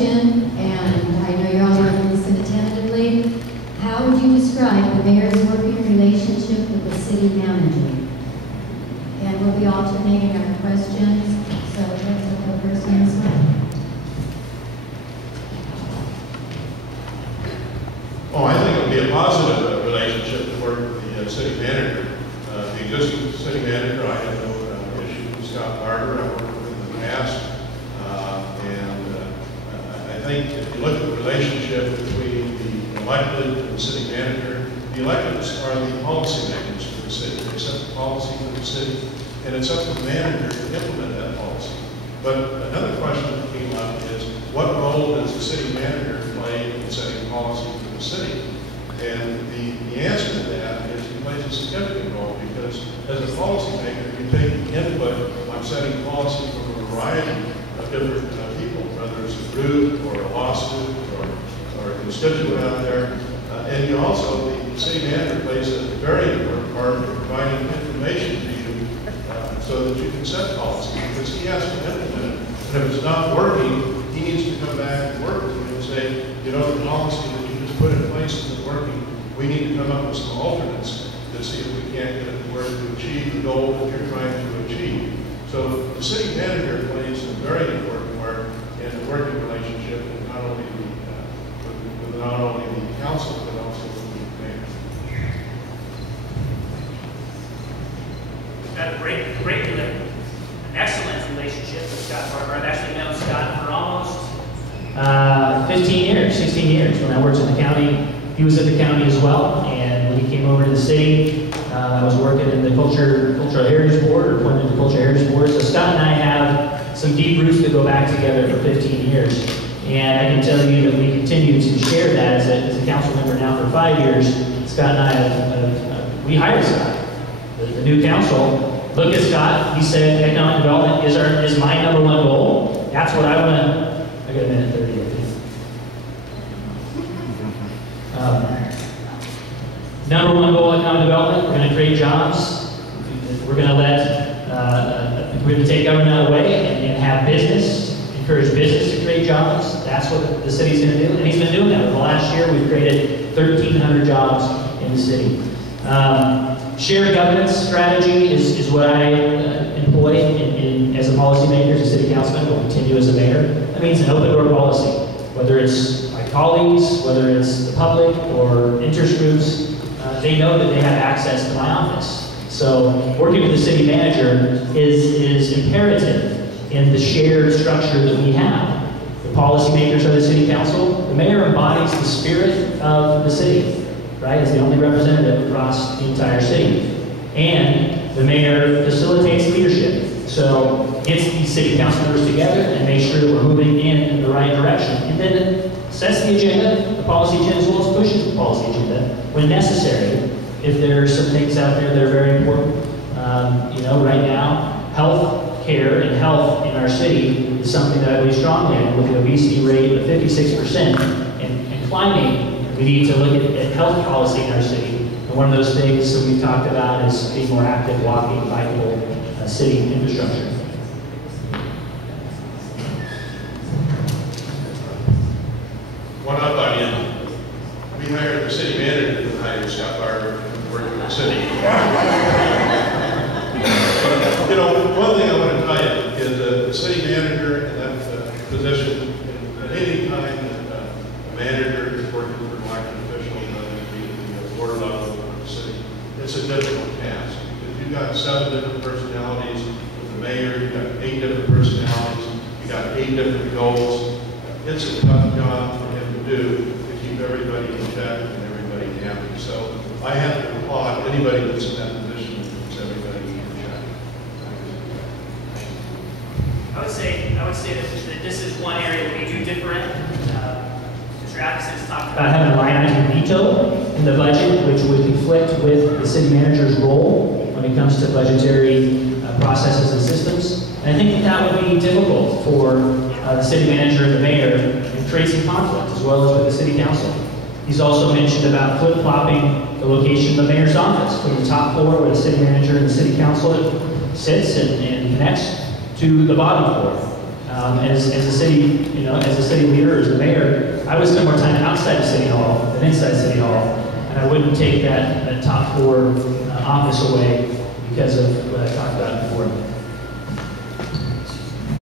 question, and I know you're all going to listen attentively. How would you describe the mayor's working relationship with the city manager? And we'll be alternating our questions, so let's have the person this way. Oh, I think it would be a positive relationship to work with the city manager. The existing city manager, I have no issue with Scott Barber. I've worked with him in the past. I think if you look at the relationship between the elected and the city manager, the electeds are the policy makers for the city. They set the policy for the city, and it's up to the manager to implement that policy. But another question that came up is, what role does the city manager play in setting policy for the city? And the answer to that is he plays a significant role, because as a policymaker, you take input on setting policy from a variety of different people, whether it's a group or a lawsuit or a constituent out there. And you also, the city manager plays a very important part in providing information to you so that you can set policy, because he has to implement it. And if it's not working, he needs to come back and work with you and say, you know, the policy that you just put in place isn't working. We need to come up with some alternates to see if we can't get it to work to achieve the goal that you're trying to achieve. So the city manager plays a very important part in the working relationship with not only the council, but also with the mayor. We've got a great, an excellent relationship with Scott Barber. I've actually known Scott for almost 15 years, 16 years. When I worked in the county, he was at the county as well. And when he came over to the city, I was working in the Cultural Heritage Board, or appointed to the Cultural Heritage Board. So Scott and I have some deep roots that go back together for 15 years. And I can tell you that we continue to share that as a council member now for 5 years. Scott and I we hired Scott, the new council. Look at Scott. He said economic development is my #1 goal. That's what I want to. I got a minute 30. #1 goal, economic development. We're going to create jobs. We're going to take government out of the way and have business, encourage business to create jobs. That's what the city's going to do. And he's been doing that. Over the last year, we've created 1,300 jobs in the city. Shared governance strategy is what I employ as a policymaker, as a city councilman, will continue as a mayor. That means an open door policy, whether it's my colleagues, whether it's the public or interest groups. They know that they have access to my office. So working with the city manager is imperative in the shared structure that we have. The policymakers are the city council. The mayor embodies the spirit of the city, right? As the only representative across the entire city. And the mayor facilitates leadership. So gets these city council members together and makes sure that we're moving in the right direction. And then sets the agenda, the policy agenda, as well as pushes the policy agenda when necessary. If there are some things out there that are very important, you know, right now, health care and health in our city is something that I believe strongly in. With the obesity rate of 56% and climbing, we need to look at health policy in our city. And one of those things that we've talked about is being more active, walking, bikeable city infrastructure. One up on you. We hired the city manager to hire Scott Barber to work in the city. You know, one thing I want to tell you is the city manager in that position, at any time that a manager is working for an elected official, whether it be at the board level or the city, it's a difficult task. Because you've got 7 different personalities with the mayor, you've got 8 different personalities, you've got 8 different goals. It's a tough job for him to do to keep everybody in check and everybody happy. So I have to applaud anybody that's in that position that keeps everybody in check. I would say that this is one area that we do different. Mr. Atkinson's talked about having a line item veto in the budget, which would conflict with the city manager's role when it comes to budgetary processes and systems. And I think that would be difficult for the city manager and the mayor, and create some conflict, as well as with the city council. He's also mentioned about flip-flopping the location of the mayor's office from the top floor where the city manager and the city council sits and connects to the bottom floor. As a city, as a city leader, as a mayor, I would spend more time outside of City Hall than inside City Hall, and I wouldn't take that top floor office away because of what I talked about before.